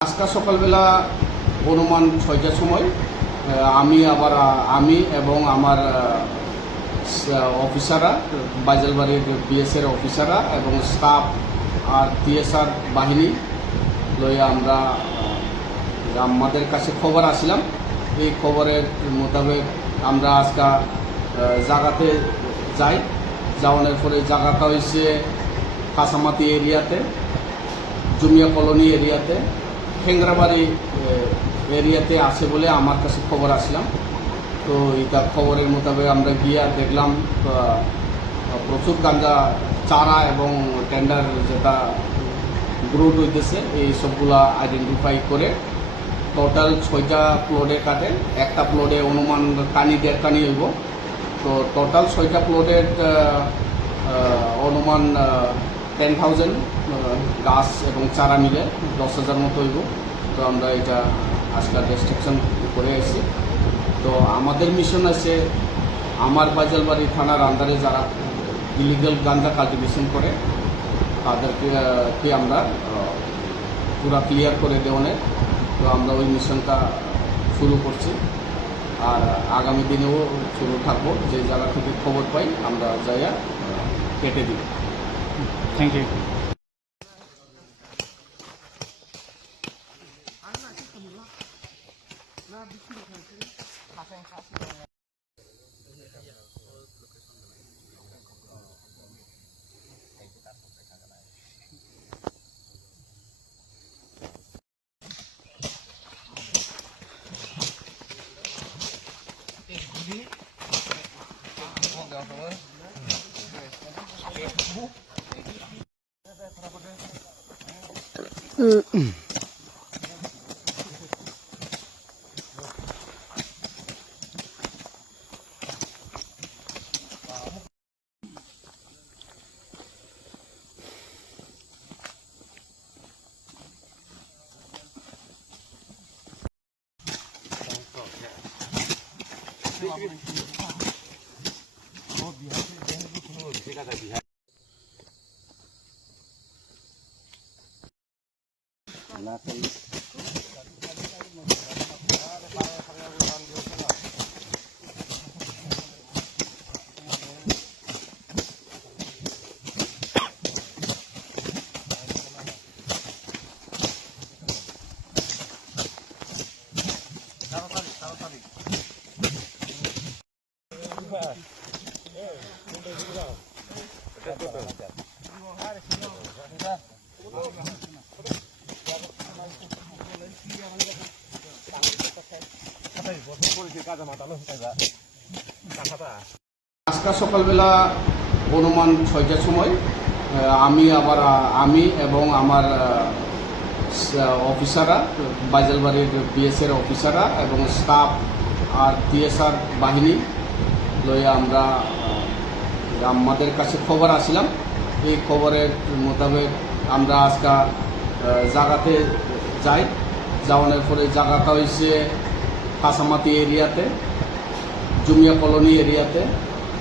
আজকে সকালবেলা অনুমান ছয়টার সময় আমি আবার আমি এবং আমার অফিসাররা, বাজালবাড়ির বিএসএর অফিসাররা এবং স্টাফ আর টিএসআর বাহিনী লইয়া আমরা আমাদের কাছে খবর আসলাম। এই খবরের মোতাবেক আমরা আজকে জায়গাতে যাই। যাওয়ানোর পরে জায়গাটা হয়েছে কাঁচামাতি এরিয়াতে জুমিয়া কলোনি এরিয়াতে। খেংরাবাড়ি আহ, এরিয়াতে আছে বলে আমার কাছে খবর আসলাম। তো এটা খবরের মোতাবেক আমরা গিয়ে দেখলাম প্রচুর গাঞ্জা চারা এবং টেন্ডার যেটা গ্রোথ হইতেছে এই সবগুলা আইডেন্টিফাই করে টোটাল ছয়টা প্লটে কাটে। একটা প্লটে অনুমান কানি দেড় কানি হইব। তো টোটাল ছয়টা প্লটের অনুমান টেন থাউজেন্ড গাছ এবং চারা মিলে দশ হাজার মতো হইব। তো আমরা এটা আজকাল রেস্ট্রিকশন করে আসছি তো আমাদের মিশন আছে আমার বাজালবাড়ি থানার আন্ডারে যারা ইলিগাল গান্দা কাল্টিভেশন করে তাদেরকে আহ, কে আমরা পুরা ক্লিয়ার করে দেওয়ানের তো আমরা ওই মিশনটা শুরু করছি। আর আগামী দিনেও শুরু থাকব। যে জায়গা থেকে খবর পাই, আমরা জায়গা কেটে দিব। Thank you 어, 미안해. 내가 다 미안해. Gracias. আজকে সকালবেলা অনুমান ছয়টার সময় আমি আবার আমি এবং আমার অফিসাররা বাজালবাড়ির বিএসএর অফিসাররা এবং স্টাফ আর টিএসআর বাহিনী লইয়া আমরা আমাদের কাছে খবর আসলাম। এই খবরের মোতাবেক আমরা আজকে জায়গাতে যাই। যাওয়ানোর পরে জায়গাটা হয়েছে কাঁচামাতি এরিয়াতে জুমিয়া কলোনি এরিয়াতে।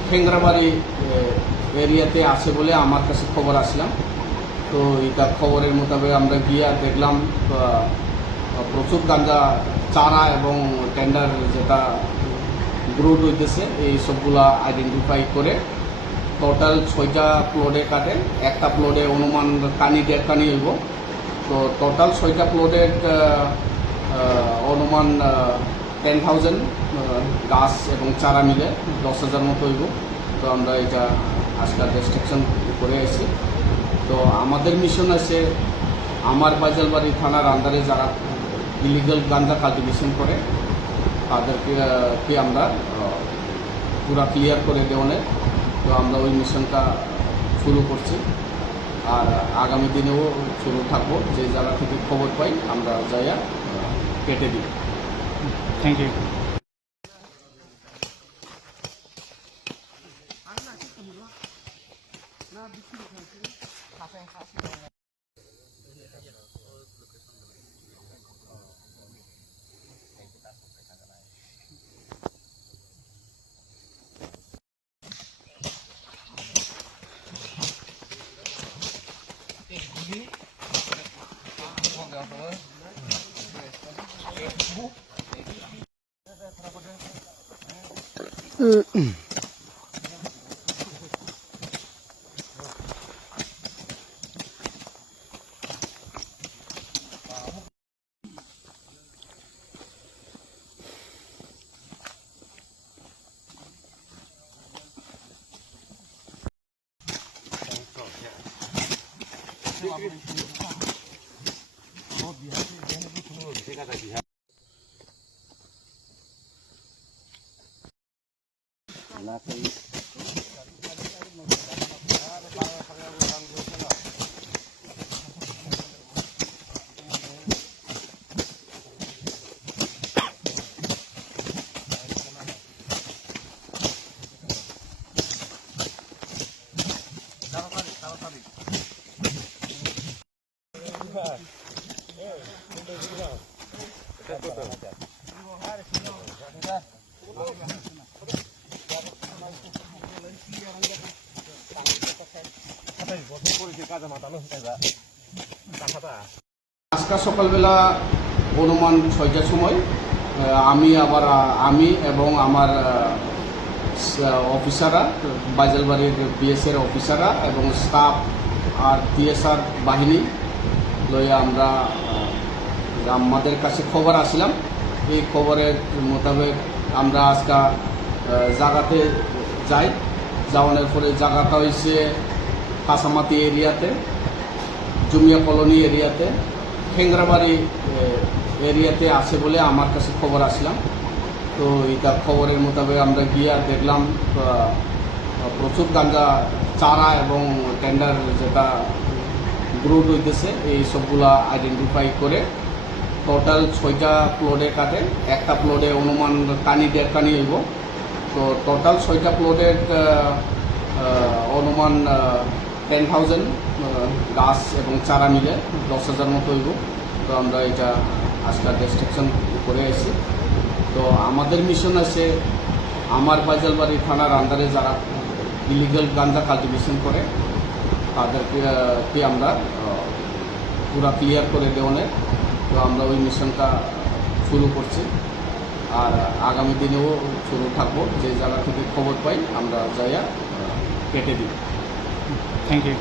খেংরাবাড়ি আহ, এরিয়াতে আছে বলে আমার কাছে খবর আসলাম। তো এটা খবরের মোতাবেক আমরা গিয়ে দেখলাম প্রচুর গাঞ্জা চারা এবং টেন্ডার যেটা গ্রোথ হইতেছে এই সবগুলা আইডেন্টিফাই করে টোটাল ছয়টা প্লটে কাটে। একটা প্লটে অনুমান কানি দেড় কানি হইব। তো টোটাল ছয়টা প্লটের অনুমান টেন থাউজেন্ড গাছ এবং চারা মিলে দশ হাজার মতো হইব। তো আমরা এটা আজকাল রেস্ট্রিকশন করে আসছি। তো আমাদের মিশন আছে আমার বাজালবাড়ি থানার আন্ডারে যারা ইলিগাল গান্দা কাল্টিভেশন করে, তাদেরকে আমরা পুরা ক্লিয়ার করে দেওয়ানের তো আমরা ওই মিশনটা শুরু করছি। আর আগামী দিনেও শুরু থাকব। যে জায়গা থেকে খবর পাই, আমরা যাইয়া কেটে দিই। Thank you 어, 미안해. 내가 다 미안해. natin. Thank you. আজকে সকালবেলা অনুমান ছয়টার সময় আমি আবার আমি এবং আমার অফিসাররা বাজালবাড়ির বিএসের অফিসাররা এবং স্টাফ আর টিএসআর বাহিনী লইয়া আমরা আমাদের কাছে খবর আসলাম। এই খবরের মোতাবেক আমরা আজকে আহ, জায়গাতে যাই। যাওয়ানোর পরে জায়গাটা হয়েছে কাঁচামাতি এরিয়াতে, জুমিয়া কলোনি এরিয়াতে, খেংরাবাড়ি এরিয়াতে আছে বলে আমার কাছে খবর আসলাম। তো এটা খবরের মোতাবেক আমরা গিয়ে আর দেখলাম প্রচুর গাঞ্জা চারা এবং টেন্ডার যেটা গ্রোথ হইতেছে, এই সবগুলা আইডেন্টিফাই করে টোটাল ছয়টা প্লটে কাটে। একটা প্লটে অনুমান কানি দেড় কানি হইব। তো টোটাল ছয়টা প্লটের অনুমান টেন থাউজেন্ড গাছ এবং চারা মিলে দশ হাজার মতো হইব। তো আমরা এটা আজকাল ডিস্ট্রাকশন করে আছি তো আমাদের মিশন আছে আমার বাজালবাড়ি থানার আন্ডারে যারা ইলিগাল গাঞ্জা কাল্টিভেশন করে, তাদেরকে আমরা পুরা ক্লিয়ার করে দেওয়ানের তো আমরা ওই মিশনটা শুরু করছি। আর আগামী দিনেও শুরু থাকব। যে জায়গা থেকে খবর পাই, আমরা যাইয়া কেটে দিই Thank you.